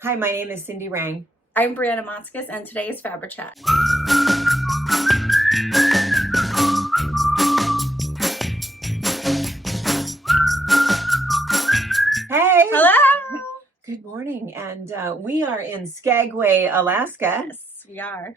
Hi, my name is Cindy Rang. I'm Brianna, and today is FabriChat. Hey! Hello! Good morning, and we are in Skagway, Alaska. Yes, we are.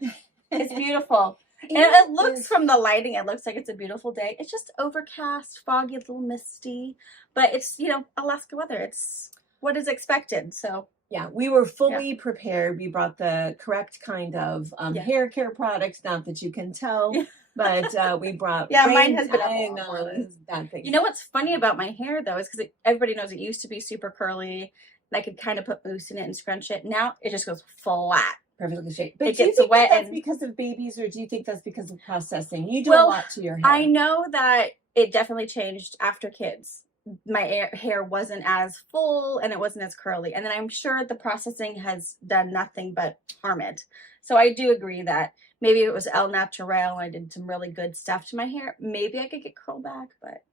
It's beautiful. And it looks, from the lighting, it looks like it's a beautiful day. It's just overcast, foggy, a little misty, but it's, Alaska weather. It's what is expected, so. Yeah, we were fully prepared. We brought the correct kind of hair care products, not that you can tell, but we brought mine has been bad things. You know what's funny about my hair, though, is because everybody knows it used to be super curly, and I could kind of put mousse in it and scrunch it. Now, it just goes flat. Perfectly straight. But it do you gets think wet that's because of babies, or do you think that's because of processing? You do a lot to your hair. I know that it definitely changed after kids. My hair wasn't as full and it wasn't as curly, and then I'm sure the processing has done nothing but harm it. So I do agree that maybe it was El Natural, I did some really good stuff to my hair, maybe I could get curl back, but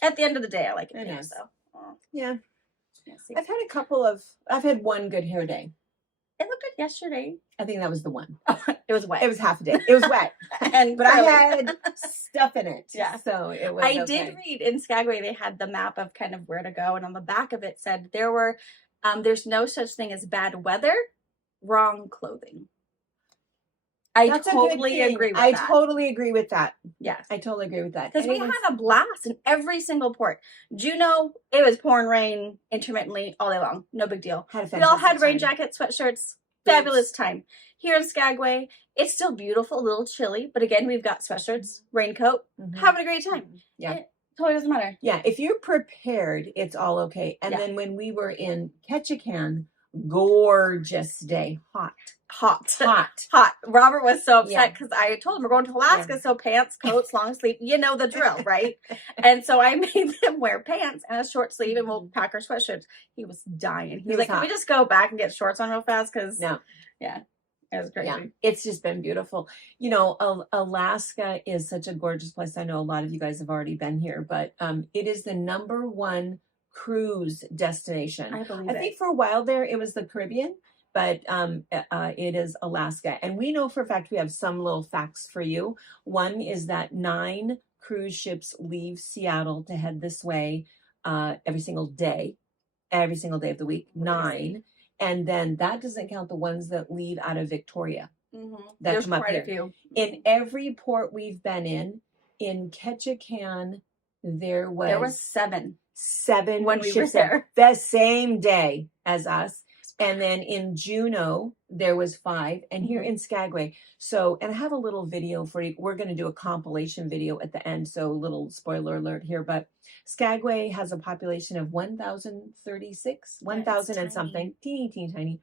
at the end of the day I like it here, so yeah. I've had one good hair day. It looked good yesterday. I think that was the one. It was wet. It was half a day. It was wet. But I had stuff in it. Yeah. So it was I did read in Skagway, they had the map of kind of where to go. And on the back of it said there's no such thing as bad weather, wrong clothing. That's totally agree with that. I totally agree with that. Yes. I totally agree with that. Because we had a blast in every single port. Juneau, it was pouring rain intermittently all day long. No big deal. We all had rain jackets, sweatshirts. Fabulous time. Here in Skagway, it's still beautiful, a little chilly. But again, we've got sweatshirts, raincoat, having a great time. Yeah. It totally doesn't matter. Yeah. If you're prepared, it's all okay. And then when we were in Ketchikan, gorgeous day. Hot. Robert was so upset because I told him we're going to Alaska, so pants, coats, long sleeve, you know the drill, right? And so I made them wear pants and a short sleeve, and we'll pack our sweatshirts. He was dying. He was like, "Can we just go back and get shorts on real fast?" Because it was crazy. Yeah, it's just been beautiful. You know, Alaska is such a gorgeous place. I know a lot of you guys have already been here, but it is the #1 cruise destination. I think for a while there it was the Caribbean, but it is Alaska. And we know for a fact, we have some little facts for you. One is that 9 cruise ships leave Seattle to head this way every single day of the week. 9. And then that doesn't count the ones that leave out of Victoria. There's quite a few. In every port we've been in Ketchikan, there was 7. 7 when we were there. The same day as us. And then in Juneau, there was 5. And here in Skagway. So, and I have a little video for you. We're going to do a compilation video at the end. So, little spoiler alert here. But Skagway has a population of 1,036. 1,000 and something. Teeny tiny.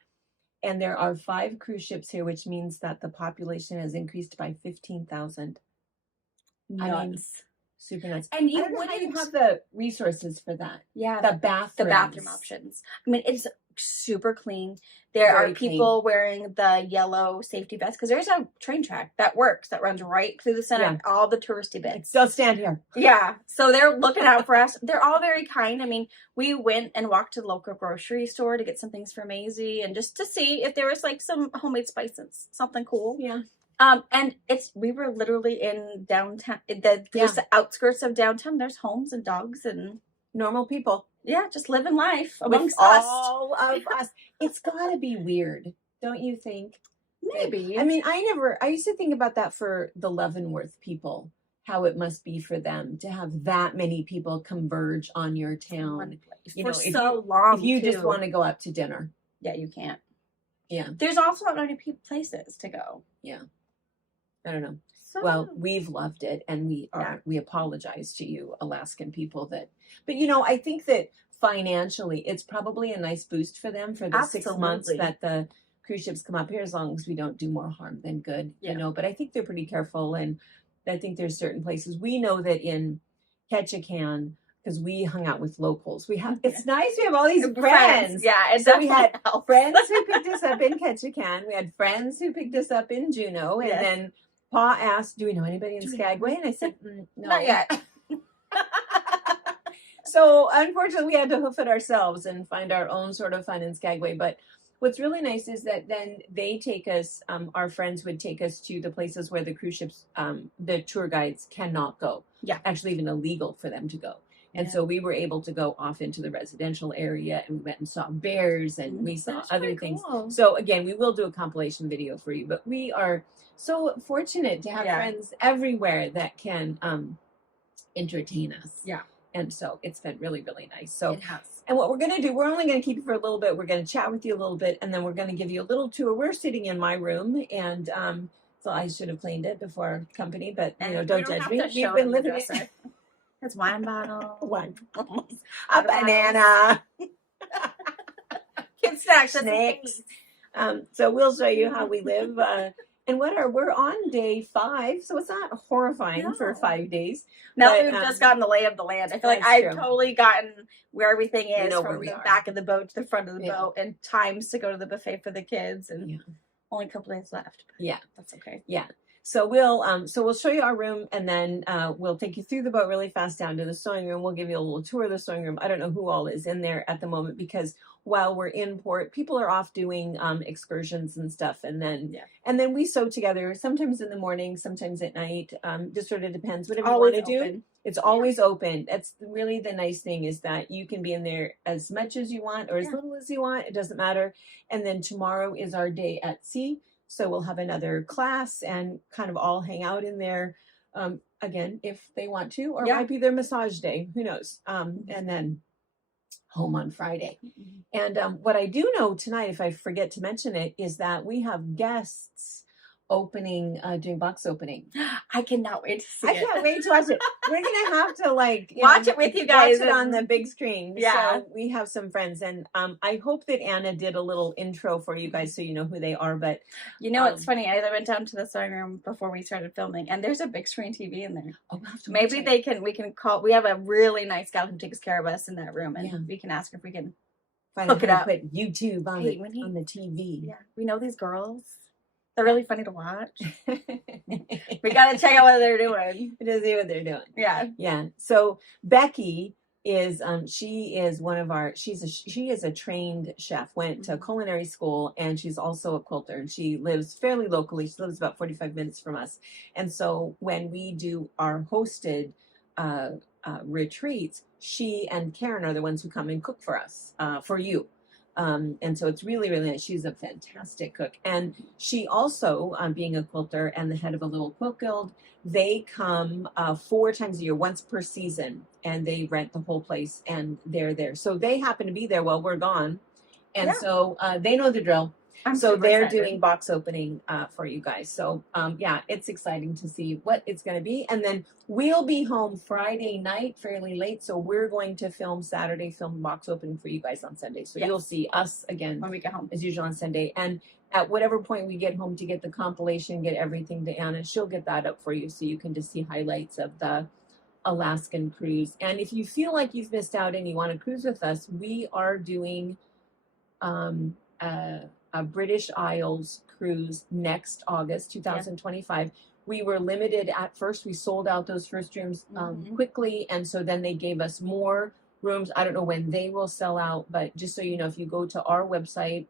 And there are 5 cruise ships here, which means that the population has increased by 15,000. I mean, super nice. And you wouldn't have the resources for that. Yeah. The bathroom options. I mean, it's super clean. There are people wearing the yellow safety vests because there's a train track that runs right through the center of all the touristy bits. Don't stand here. Yeah. So they're looking out for us. They're all very kind. I mean, we went and walked to the local grocery store to get some things for Maisie and just to see if there was like some homemade spices, something cool. Yeah. And we were literally in downtown, just the outskirts of downtown. There's homes and dogs and normal people. Yeah, just living life amongst all of us. It's got to be weird, don't you think? Maybe. I mean, I used to think about that for the Leavenworth people, how it must be for them to have that many people converge on your town. For so long, if you just want to go out to dinner. Yeah, you can't. Yeah. There's also not many places to go. Yeah. I don't know. Well, we've loved it, and we apologize to you, Alaskan people, but I think that financially, it's probably a nice boost for them for the 6 months that the cruise ships come up here, as long as we don't do more harm than good, but I think they're pretty careful, and I think there's certain places. We know that in Ketchikan, because we hung out with locals, it's nice, we have all these friends. Yeah, and so we had friends who picked us up in Ketchikan, we had friends who picked us up in Juneau, and then Pa asked, "Do we know anybody in Skagway?" And I said, "No, not yet." So unfortunately, we had to hoof it ourselves and find our own sort of fun in Skagway. But what's really nice is that then they take us, our friends would take us to the places where the cruise ships, the tour guides cannot go. Yeah. Actually, even illegal for them to go. And Yeah. so we were able to go off into the residential area, and we went and saw bears, and we saw That's other pretty things. cool. So again, we will do a compilation video for you, but we are so fortunate to have Yeah. friends everywhere that can entertain us. Yeah. And so it's been really, really nice. So It has. and what we're going to do, we're only going to keep you for a little bit. We're going to chat with you a little bit, and then we're going to give you a little tour. We're sitting in my room, and so I should have cleaned it before company, but you know, don't judge me. We've been living it. It's wine bottle. One. A banana. Kids snacks. Snacks. So we'll show you how we live. And we're on day 5, so it's not horrifying for 5 days. Now but, we've just gotten the lay of the land. I feel like that's I've true. totally gotten where everything is, know where from we the are. back of the boat to the front of the Yeah. boat, and times to go to the buffet for the kids, and Yeah. only a couple days left. Yeah. That's okay. Yeah. So we'll show you our room, and then we'll take you through the boat really fast down to the sewing room. We'll give you a little tour of the sewing room. I don't know who all is in there at the moment, because while we're in port, people are off doing excursions and stuff, and then we sew together. Sometimes in the morning, sometimes at night. Just sort of depends. Whatever you want to do. It's always open. That's really the nice thing, is that you can be in there as much as you want or as little as you want. It doesn't matter. And then tomorrow is our day at sea. So we'll have another class and kind of all hang out in there, again, if they want to, or it might be their massage day. Who knows? And then home on Friday. And what I do know tonight, if I forget to mention it, is that we have guests doing box opening. I cannot wait to see I it. can't wait to watch it. We're gonna have to watch it with you guys. Watch it on the big screen. Yeah. So we have some friends, and I hope that Anna did a little intro for you guys so you know who they are. But you know, it's funny. I went down to the sewing room before we started filming, and there's a big screen TV in there. we'll have to Maybe watch it. we can call. We have a really nice gal who takes care of us in that room, and we can ask her if we can Find hook it out how up. to put YouTube on Hey, on the TV. Yeah, we know these girls. They're really funny to watch. We got to check out what they're doing. To see what they're doing. Yeah. Yeah. So Becky is she is a trained chef, went to culinary school, and she's also a quilter, and she lives fairly locally. She lives about 45 minutes from us. And so when we do our hosted retreats, she and Karen are the ones who come and cook for us, for you. And so it's really, really nice. She's a fantastic cook. And she also, being a quilter and the head of a little quilt guild, they come 4 times a year, once per season, and they rent the whole place, and they're there. So they happen to be there while we're gone. And so they know the drill. So they're doing box opening for you guys. So yeah, it's exciting to see what it's going to be. And then we'll be home Friday night fairly late. So we're going to film Saturday, film box opening for you guys on Sunday. So you'll see us again when we get home as usual on Sunday. And at whatever point we get home to get the compilation, get everything to Anna, she'll get that up for you so you can just see highlights of the Alaskan cruise. And if you feel like you've missed out and you want to cruise with us, we are doing a British Isles cruise next August 2025. We were limited at first. We sold out those first rooms quickly, and so then they gave us more rooms. I don't know when they will sell out, but just so you know, if you go to our website,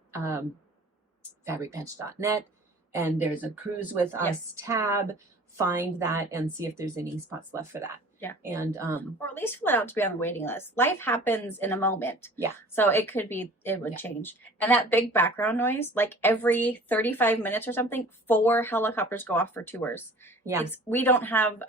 FabriChat.net, and there's a cruise with us tab, find that and see if there's any spots left for that. Yeah. And or at least fill it out to be on the waiting list. Life happens in a moment. Yeah. So it would change. And that big background noise, like every 35 minutes or something, 4 helicopters go off for tours. Yeah. We don't have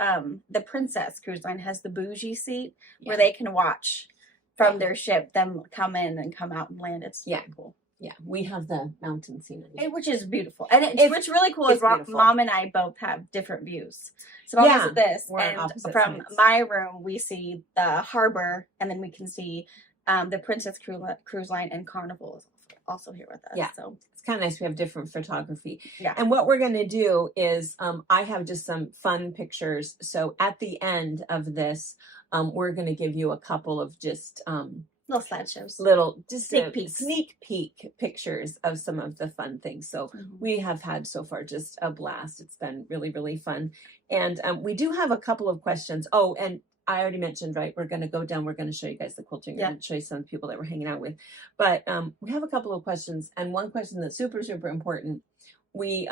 the Princess Cruise Line has the bougie seat where they can watch from their ship them come in and come out and land. It's cool. Yeah, we have the mountain scenery, which is beautiful. And what's really cool is Mom and I both have different views. So Mom is at this, and from my room we see the harbor, and then we can see the Princess Cruise Line, and Carnival is also here with us. Yeah, so it's kind of nice. We have different photography. Yeah. And what we're going to do is I have just some fun pictures. So at the end of this, we're going to give you a couple of just little slideshows, sneak peek pictures of some of the fun things. So we have had so far just a blast. It's been really, really fun. And we do have a couple of questions. Oh, and I already mentioned, right, we're going to go down, we're going to show you guys the quilting, we're Yeah. going to show you some people that we're hanging out with, but we have a couple of questions, and one question that's super, super important. We,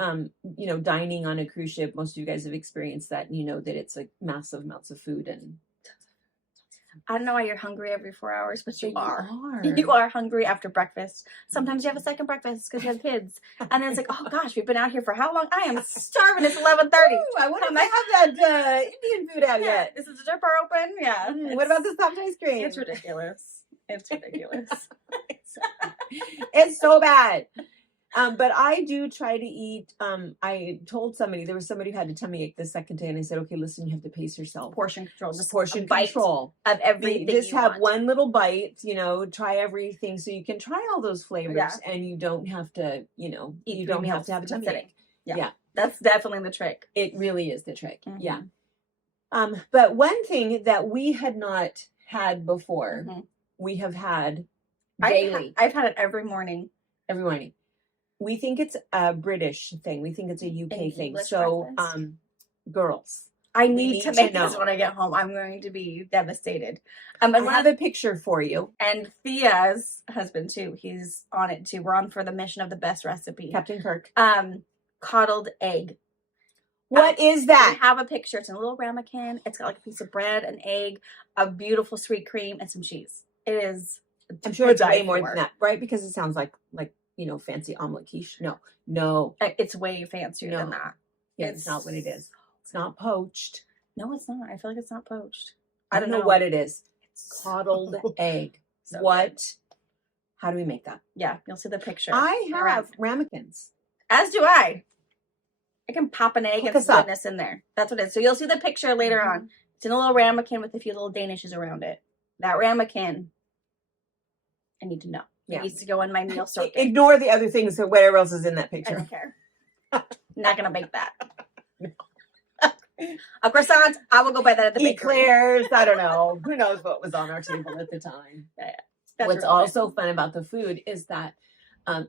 you know, dining on a cruise ship, most of you guys have experienced that, and you know that it's like massive amounts of food, and I don't know why you're hungry every 4 hours, but you are. are. You are hungry after breakfast. Sometimes you have a second breakfast because you have kids. And then it's like, oh gosh, we've been out here for how long? I am starving. It's 11:30. I wonder if they have that Indian food out yet. Is the zipper open? Yeah. What about the soft ice cream? It's ridiculous. It's ridiculous. It's so bad. But I do try to eat. I told somebody, there was somebody who had to tell me the second day, and I said, okay, listen, you have to pace yourself. Portion control. Just portion control of everything. Just you have want. one little bite, you know, try everything so you can try all those flavors, Yeah. and you don't have to, you know, Eat you 3 don't have meals to have a in a tummy sitting. ache. Yeah. That's definitely the trick. It really is the trick. Mhm. Yeah. But one thing that we had not had before, we have had daily. I've had it every morning. Every morning. We think it's a British thing. We think it's a UK thing. English So, breakfast? girls, I We need to need make to this know. when I get home. I'm going to be devastated. And I have a picture for you. and Thea's husband too. He's on it too. We're on for the mission of the best recipe. Captain Kirk. Coddled egg. What is that? I have a picture. It's in a little ramekin. It's got like a piece of bread, an egg, a beautiful sweet cream, and some cheese. It is. I'm sure to it's die way more for. than that, right? Because it sounds like you know, fancy omelet quiche. No. It's way fancier than No. that. Yeah, it's not what it is. It's not poached. No, it's not. I feel like it's not poached. I don't know what it is. Coddled egg. So what? good. How do we make that? Yeah, you'll see the picture. I have ramekins. As do I. I can pop an egg Hook and us up. goodness in there. That's what it is. So you'll see the picture later on. It's in a little ramekin with a few little danishes around it. That ramekin, I need to know. Yeah. It needs to go in my meal circuit. Ignore the other things. So whatever else is in that I picture. don't care. Not gonna bake that. A croissant, I will go buy that at the bakery. Eclairs. I don't know. Who knows what was on our table at the time. That's What's relevant. also fun about the food is that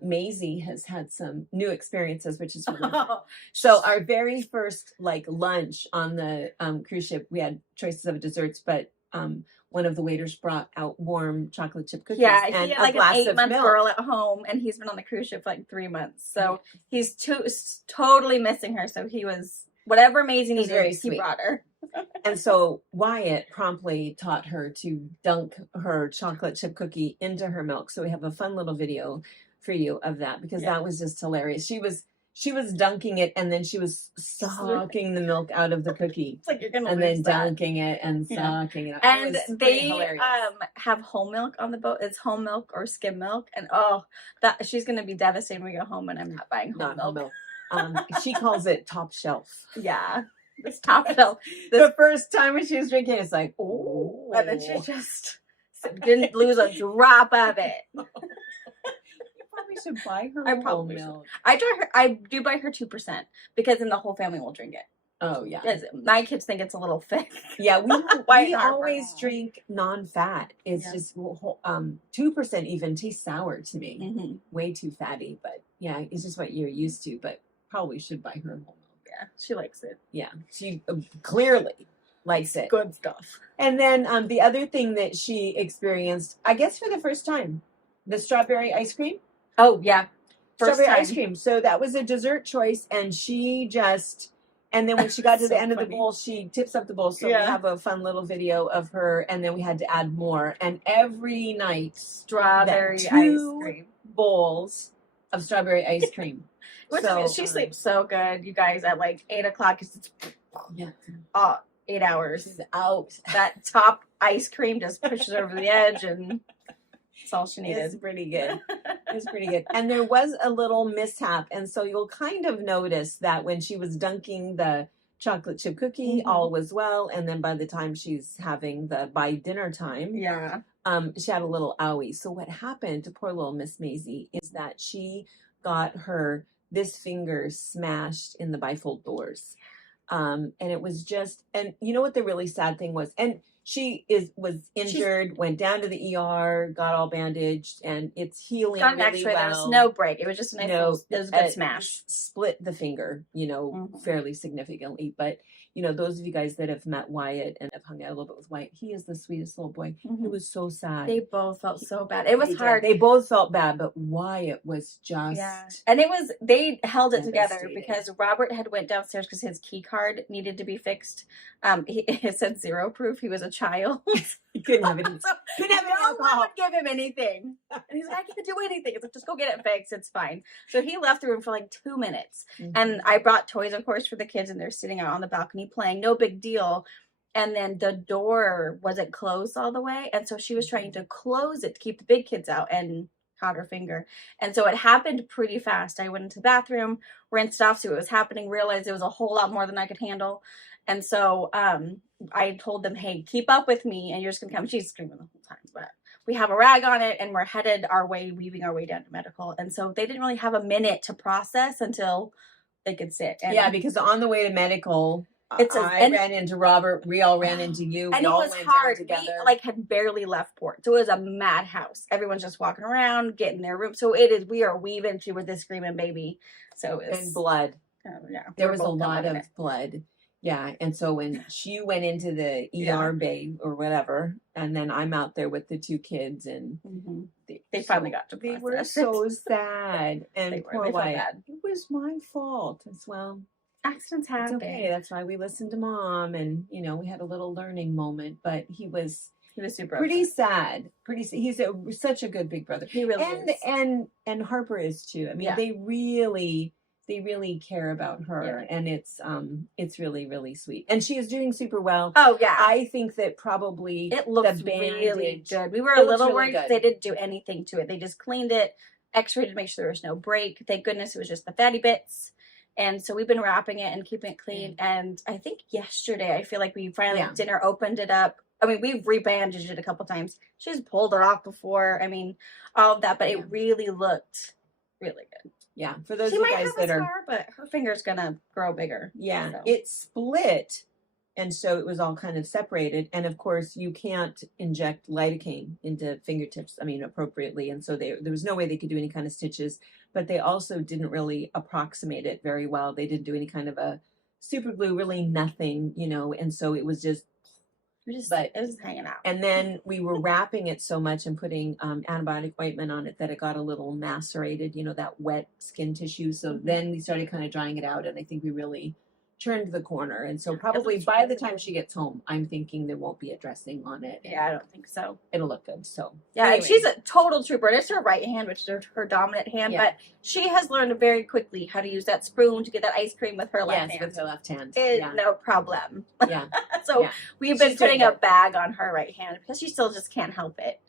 Maisie has had some new experiences, which is really fun. So our very first like lunch on the cruise ship, we had choices of desserts, but one of the waiters brought out warm chocolate chip cookies. Yeah, and he had a like an glass of 8-month milk. girl at home, and he's been on the cruise ship for like 3 months. So he's totally missing her. So he was whatever Maisie He's needed, very he sweet. brought her. And so Wyatt promptly taught her to dunk her chocolate chip cookie into her milk. So we have a fun little video for you of that, because that was just hilarious. She was dunking it, and then she was sucking the milk out of the cookie, It's like you're gonna and lose then that. dunking it and sucking it out. It And was pretty they hilarious. have whole milk on the boat. It's whole milk or skim milk, and that she's gonna be devastated when we go home and I'm not buying whole Not whole milk. milk. She calls it top shelf. Yeah, this top shelf. The first time when she was drinking, it's like, oh, And then she just didn't lose a drop of it. You probably should buy her I whole probably milk. I do buy her 2% because then the whole family will drink it. Oh yeah. Because my kids think it's a little thick. Yeah, we White Harbor. always drink non-fat. It's Yeah. just 2% even tastes sour to me. Mm-hmm. Way too fatty, but yeah, it's just what you're used to. But probably should buy her whole milk. Yeah, she likes it. Yeah, she clearly likes it. Good stuff. And then the other thing that she experienced, I guess for the first time, the strawberry ice cream. Oh yeah, Strawberry ice cream. So that was a dessert choice, and she just. And then when she got to So the end of the funny. bowl, she tips up the bowl. So Yeah. we have a fun little video of her, and then we had to add more. And every night, Strawberry that ice 2 cream. bowls of strawberry ice cream. She sleeps so good, you guys. At like 8 o'clock, it's Yeah, 8 hours. she's out. That top ice cream just pushes her over the edge, and that's all she It's needed. pretty good. It's pretty good. And there was a little mishap, and so you'll kind of notice that when she was dunking the chocolate chip cookie, all was well. And then by the time she's having by dinner time, Yeah. she had a little owie. So what happened to poor little Miss Maisie is that she got this finger smashed in the bifold doors. And it was just, and you know what the really sad thing was? And was injured, went down to the ER, got all bandaged, and it's healing Got an really X-ray. There was well. no break. It was just a nice No, little, it was a good smash. Split the finger, fairly significantly. But those of you guys that have met Wyatt and have hung out a little bit with Wyatt, he is the sweetest little boy. It was so sad. They both felt so bad. It was hard. They both felt bad, but Wyatt was just and they held it together devastated. because Robert had went downstairs because his key card needed to be fixed. It said zero proof. He was a child. He couldn't have any. So no one would give him anything. And he's like, I can't do anything. It's like, just go get it fixed. It's fine. So he left the room for like 2 minutes. And I brought toys, of course, for the kids, and they're sitting out on the balcony playing. No big deal. And then the door wasn't closed all the way. And so she was trying to close it to keep the big kids out and caught her finger. And so it happened pretty fast. I went into the bathroom, rinsed off, see what was happening, realized it was a whole lot more than I could handle. And so I told them, hey, keep up with me and you're just going to come. She's screaming the whole time, but we have a rag on it and we're weaving our way down to medical. And so they didn't really have a minute to process until they could sit. And yeah, because on the way to medical, I ran into Robert. We all ran into you. And we it all was went hard. Down together. We had barely left port. So it was a madhouse. Everyone's just walking around, getting their room. So we are weaving through with this screaming baby. So it was, and blood. Yeah. There was a lot of blood. Yeah. And so when she went into the ER bay or whatever, and then I'm out there with the two kids and they finally got to They process were it. so sad. And poor Wyatt. It was my fault as well. Accidents happen. It's okay. That's why we listened to Mom, and we had a little learning moment. But he was super pretty upset. sad. He's such a good big brother. He really is. And Harper is too. I mean, they really care about her, and it's really, really sweet. And she is doing super well. Oh yeah, I think that probably it looks really good. We were a little worried because they didn't do anything to it. They just cleaned it, X-rayed to make sure there was no break. Thank goodness it was just the fatty bits. And so we've been wrapping it and keeping it clean. And I think yesterday, I feel like we finally at dinner opened it up. I mean, we've rebandaged it a couple times. She's pulled it off before. I mean, all of that, but it really looked really good. Yeah, for those of you guys guys that are, but her finger's gonna grow bigger. Yeah, so. It split, and so it was all kind of separated. And of course, you can't inject lidocaine into fingertips. I mean, appropriately. And so there was no way they could do any kind of stitches. But they also didn't really approximate it very well. They didn't do any kind of a super glue, really nothing, And so it was just. It was hanging out. And then we were wrapping it so much and putting antibiotic ointment on it that it got a little macerated, that wet skin tissue. So then we started kind of drying it out, and I think we really turned the corner. And so probably by the time she gets home, I'm thinking there won't be a dressing on it. Yeah, I don't think so. It'll look good. So yeah, and she's a total trooper. It's her right hand, which is her dominant hand, but she has learned very quickly how to use that spoon to get that ice cream with her left hand. Yes, with her left hand. No problem. Yeah. So we've been putting a bag on her right hand because she still just can't help it.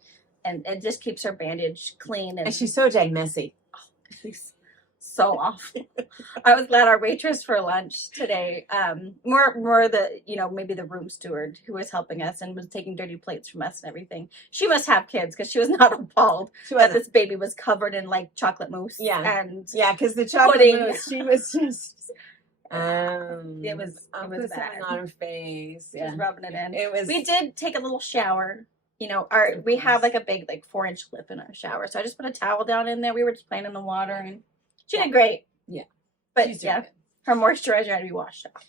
And it just keeps her bandage clean. And she's so dang messy. Oh, she's so awful. I was glad our waitress for lunch today, more the, maybe the room steward who was helping us and was taking dirty plates from us and everything. She must have kids because she was not appalled that this baby was covered in like chocolate mousse. Yeah. And because the chocolate mousse, she was just... it was bad. Something on her face. She was rubbing it in. It was. We did take a little shower. We have like a big 4-inch lip in our shower, so I just put a towel down in there. We were just playing in the water, and she did great. Yeah, but her moisturizer had to be washed off.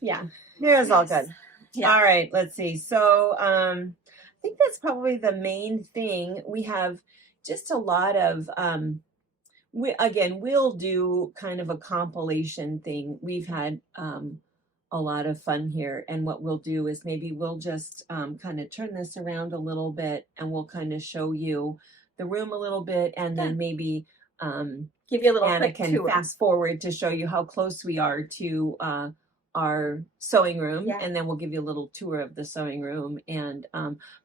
Yeah, it was all good. Yeah. All right, let's see. So I think that's probably the main thing. We have just a lot of. We'll do kind of a compilation thing. We've had a lot of fun here, and what we'll do is maybe we'll just kind of turn this around a little bit, and we'll kind of show you the room a little bit, and then maybe give you a little Anna quick can tour. Fast forward to show you how close we are to our sewing room, and then we'll give you a little tour of the sewing room, and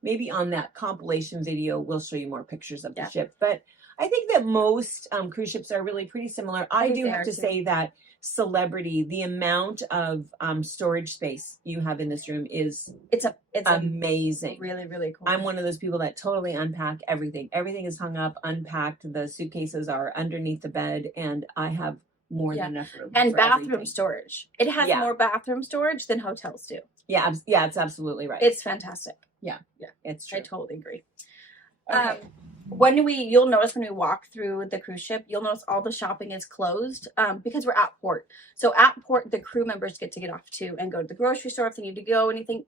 maybe on that compilation video we'll show you more pictures of the ship. But I think that most cruise ships are really pretty similar. I do have to say that Celebrity, the amount of storage space you have in this room is it's amazing. Really, really cool. I'm one of those people that totally unpack everything. Everything is hung up, unpacked. The suitcases are underneath the bed, and I have more than enough room. And for bathroom everything. Storage. It has more bathroom storage than hotels do. Yeah, yeah, it's absolutely right. It's fantastic. Yeah, it's true. I totally agree. Okay. You'll notice when we walk through the cruise ship, you'll notice all the shopping is closed because we're at port. So at port, the crew members get to get off too and go to the grocery store if they need to go, anything,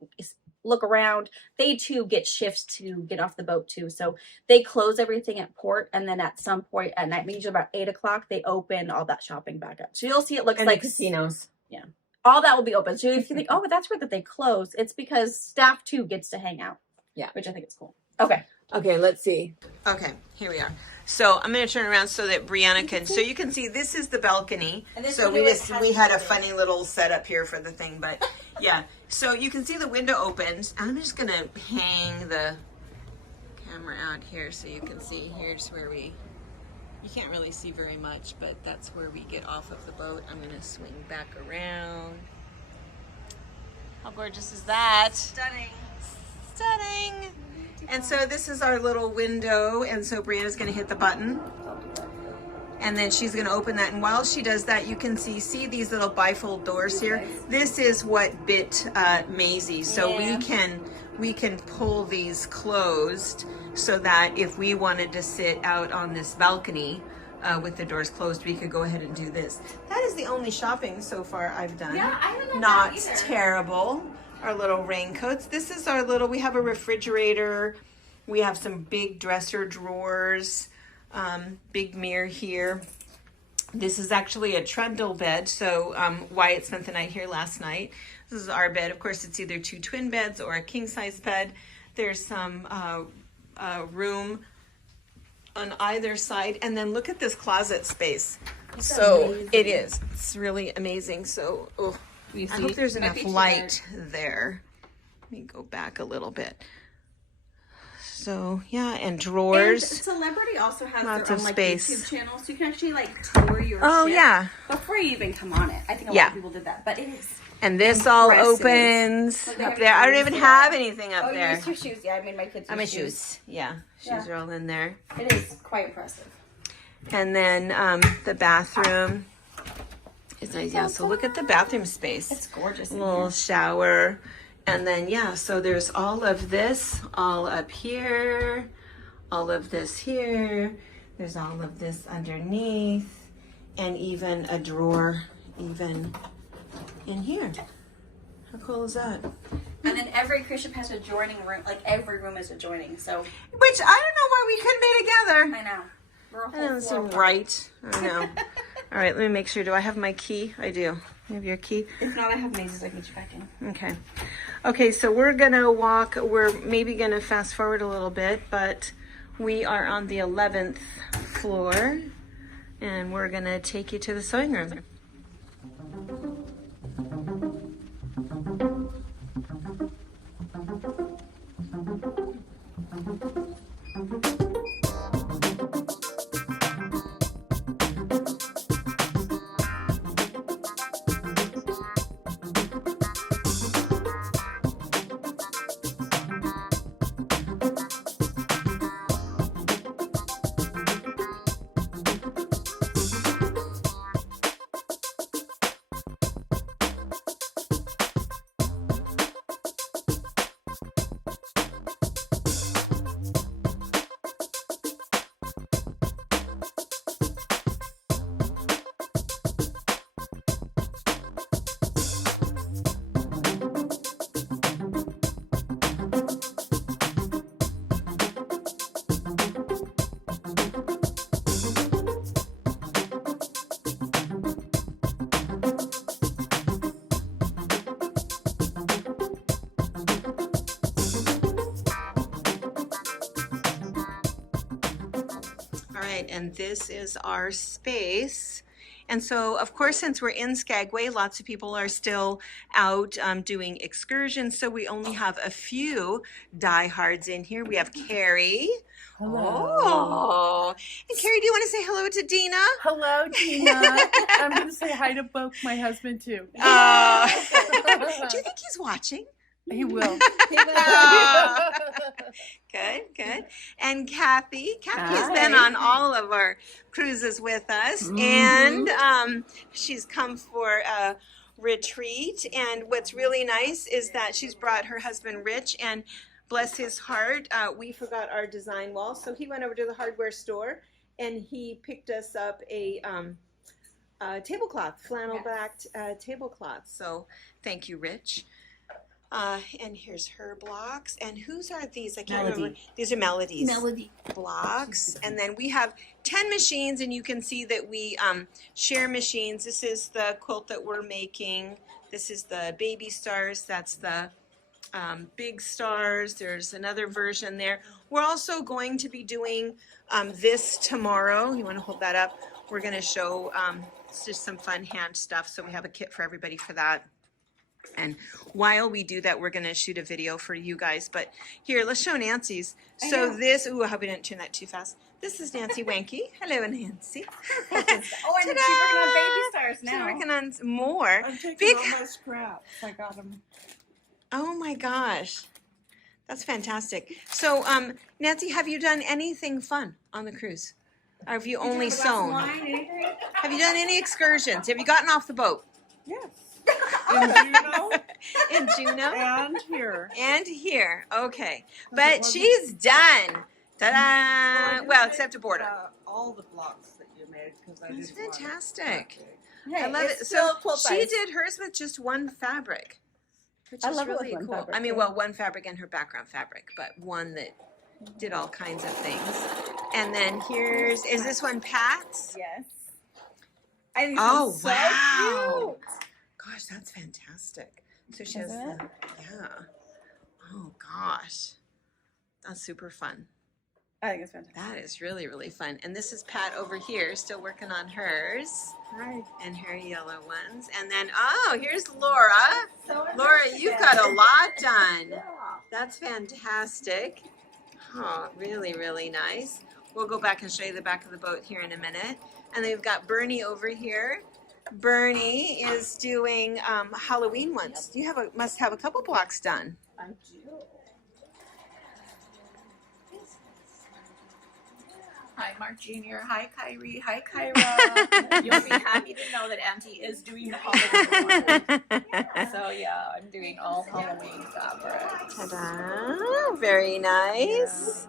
look around. They too get shifts to get off the boat too. So they close everything at port, and then at some point at night, usually about 8 o'clock, they open all that shopping back up. So you'll see it looks And like the casinos. Yeah. All that will be open. So if you think, oh, but that's weird that they close, it's because staff too gets to hang out. Yeah. Which I think is cool. Okay. Okay, let's see. Okay, here we are. So I'm going to turn around so that Brianna can. So you can see this is the balcony. And this so window we has had a windows. funny little setup here for the thing, but yeah. So you can see the window opens. I'm just going to hang the camera out here so you can see. Here's where you can't really see very much, but that's where we get off of the boat. I'm going to swing back around. How gorgeous is that? Stunning. Stunning. And so this is our little window, and so Brianna's going to hit the button, and then she's going to open that, and while she does that, you can see these little bifold doors here. This is what bit Maisie, so we can pull these closed so that if we wanted to sit out on this balcony with the doors closed, we could go ahead and do this. That is the only shopping so far I've done. Yeah, I haven't done Not that either. terrible. Our little raincoats. This is our little, we have a refrigerator. We have some big dresser drawers, big mirror here. This is actually a trundle bed. So Wyatt spent the night here last night. This is our bed. Of course, it's either 2 twin beds or a king size bed. There's some room on either side. And then look at this closet space. It is. It's really amazing. So, I hope there's enough light there. Let me go back a little bit. So yeah, and drawers. And Celebrity also has Lots their of own like space. YouTube channel, so you can actually like tour your Oh ship yeah. before you even come on it. I think a lot of people did that, but it is. And this all Impressive. opens Look, they up have there. I don't shoes even there. have anything up Oh, you there. used your shoes. Yeah, I made my kids use My shoes. Yeah, shoes are all in there. It is quite impressive. And then the bathroom is nice. Yeah, so look at the bathroom space. It's gorgeous. A little shower. And then, yeah, so there's all of this all up here, all of this here. There's all of this underneath, and even a drawer even in here. How cool is that? And then every cruise ship has an adjoining room. Like every room is adjoining. So Which I don't know why we couldn't be together. I know. We're a That whole doesn't floor seem apart. right. I know. All right, let me make sure. Do I have my key? I do. You have your key? If not, I have Maisie's. I can get you back in. Okay. Okay, so we're gonna walk. We're maybe gonna fast forward a little bit, but we are on the 11th floor, and we're gonna take you to the sewing room. And this is our space. And so, of course, since we're in Skagway, lots of people are still out doing excursions. So we only have a few diehards in here. We have Carrie. Hello. Oh. And Carrie, do you want to say hello to Dina? Hello, Tina. I'm going to say hi to Boke, my husband, too. Do you think he's watching? He will. Good, good. And Kathy has been on all of our cruises with us, and she's come for retreat. And what's really nice is that she's brought her husband Rich, and bless his heart, we forgot our design wall, so he went over to the hardware store and he picked us up a tablecloth, flannel backed tablecloth. So thank you, Rich. And here's her blocks. And whose are these? I can't remember. These are Melody's blocks. And then we have 10 machines, and you can see that we share machines. This is the quilt that we're making. This is the baby stars. That's the big stars. There's another version there. We're also going to be doing this tomorrow. You want to hold that up? We're going to show it's just some fun hand stuff. So we have a kit for everybody for that. And while we do that, we're going to shoot a video for you guys. But here, let's show Nancy's. So this, ooh, I hope we didn't turn that too fast. This is Nancy Wanke. Hello, Nancy. Oh, and she's working on baby stars now. She's working on more. I'm taking all my scraps. I got them. Oh my gosh. That's fantastic. So, Nancy, have you done anything fun on the cruise? Or have you only sewn? Have you done any excursions? Have you gotten off the boat? Yes. In Juneau. In Juneau? And here. And here. Okay. But she's done. Ta-da! Well, except a border. All the blocks that you made. That's fantastic. Hey, I love it. So she did hers with just one fabric, which is really cool. Fabric, I mean, well, one fabric and her background fabric, but one that did all kinds of things. And then here's, is this one Pat's? Yes. I think Oh, so wow. cute. Gosh, that's fantastic. So she has, Isn't it? yeah. Oh, gosh. That's super fun. I think it's fantastic. That is really, really fun. And this is Pat over here, still working on hers. Hi. And her yellow ones. And then, oh, here's Laura. So Laura, you've got a lot done. That's fantastic. Oh, really, really nice. We'll go back and show you the back of the boat here in a minute. And then we've got Bernie over here. Bernie is doing Halloween ones. You must have a couple blocks done. I do. Hi, Mark Jr. Hi, Kyrie. Hi, Kyra. You'll be happy to know that Auntie is doing the Halloween one. So, yeah, I'm doing all Halloween fabrics. Ta-da. Very nice.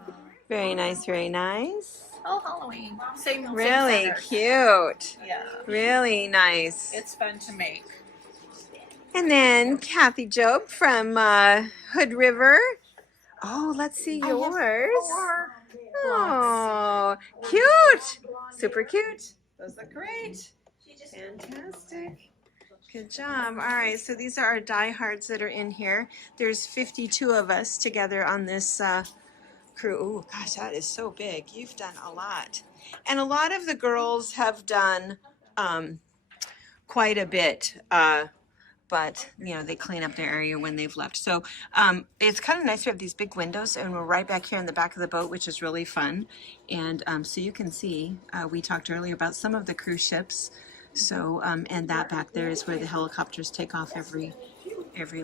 Very nice, very nice. All Halloween. Same Really centers. cute. Yeah. Really nice. It's fun to make. And then Kathy Job from Hood River. Oh, let's see yours. Oh, cute. Super cute. Those look great. Fantastic. Good job. All right, so these are our diehards that are in here. There's 52 of us together on this crew. Oh, gosh, that is so big. You've done a lot. And a lot of the girls have done quite a bit. But, you know, they clean up their area when they've left. So it's kind of nice to have these big windows, and we're right back here in the back of the boat, which is really fun. And so you can see, we talked earlier about some of the cruise ships. So, and that back there is where the helicopters take off every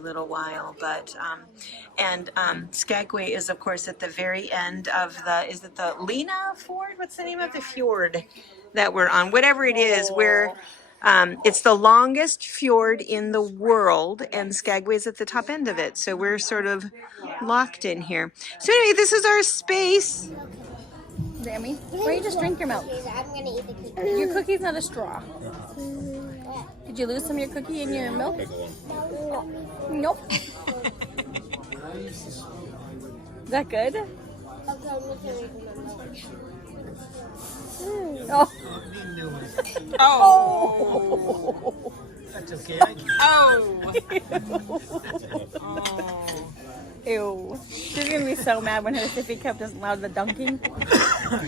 little while. But, Skagway is, of course, at the very end of is it the Lena Ford? What's the name of the fjord that we're on? Whatever it is, we're... it's the longest fjord in the world, and Skagway's at the top end of it. So we're sort of locked in here. So anyway, this is our space. Sammy, why don't you just drink your milk? I'm gonna eat the cookie. Your cookie's not a straw. Did you lose some of your cookie in your milk? Nope. Is that good? Oh. Oh. That's okay. Oh. Ew. She's gonna be so mad when her sippy cup doesn't allow the dunking.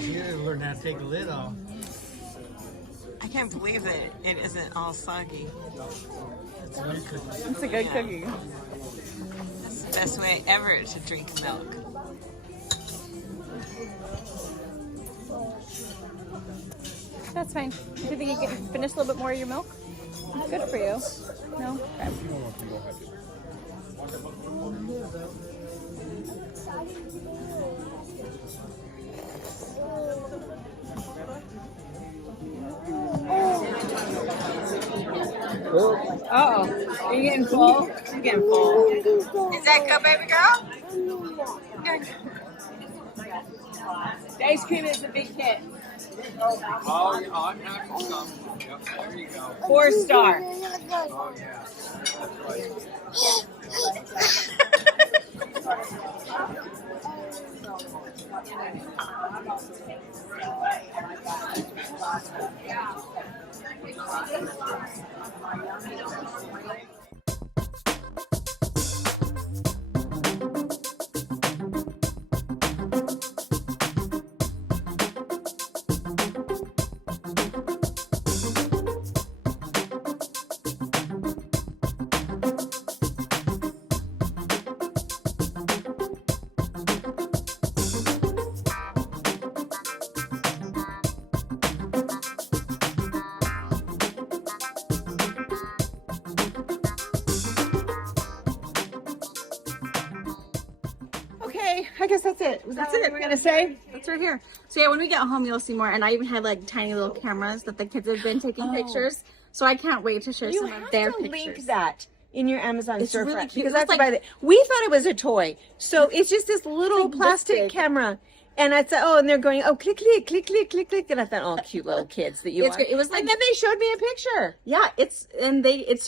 She didn't learn how to take the lid off. I can't believe that it isn't all soggy. That's a good cookie. It's a good cookie. That's the best way ever to drink milk. That's fine. Do you think you can finish a little bit more of your milk? Good for you. No? Okay. Uh-oh. Are you getting full? She's getting full. Is that good, baby girl? The ice cream is a big hit. Oh, yeah, I'm having some. Yep, there you go. 4-star. Oh, yeah. Okay, I guess that's it. That's it. We're gonna say. That's right here. So yeah, when we get home, you'll see more. And I even had like tiny little cameras that the kids have been taking pictures. So I can't wait to share You some have of their to pictures. link that in your Amazon It's storefront really cute. because It was that's like- about it. We thought it was a toy, so it's just this little like this plastic big. camera. And I said, oh, and they're going, oh, click, click, click, click, click, click, and I thought, oh, cute little kids that you It's are. great. It was like- and then they showed me a picture. Yeah, it's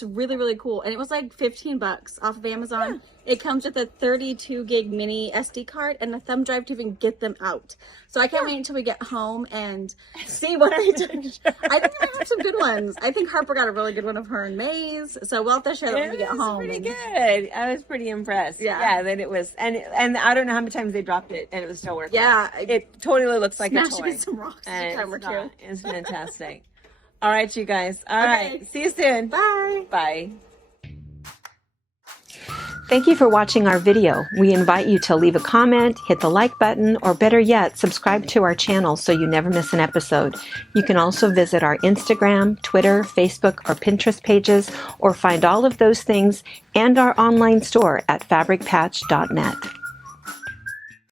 really, really cool. And it was like $15 off of Amazon. It comes with a 32 gig mini SD card and a thumb drive to even get them out. So I can't wait until we get home and See what I did? I think I have some good ones. I think Harper got a really good one of her and May's. So we'll have to share that when we get home. Pretty And- good. I was pretty impressed. Yeah. that it was, and I don't know how many times they dropped it, and it was still working. Yeah. It totally looks like a Smashed toy. against some rocks And every time we're it's not. cute. It's fantastic. All right, you guys. All Okay. right. See you soon. Bye. Bye. Thank you for watching our video. We invite you to leave a comment, hit the like button, or better yet, subscribe to our channel so you never miss an episode. You can also visit our Instagram, Twitter, Facebook, or Pinterest pages, or find all of those things and our online store at fabricpatch.net.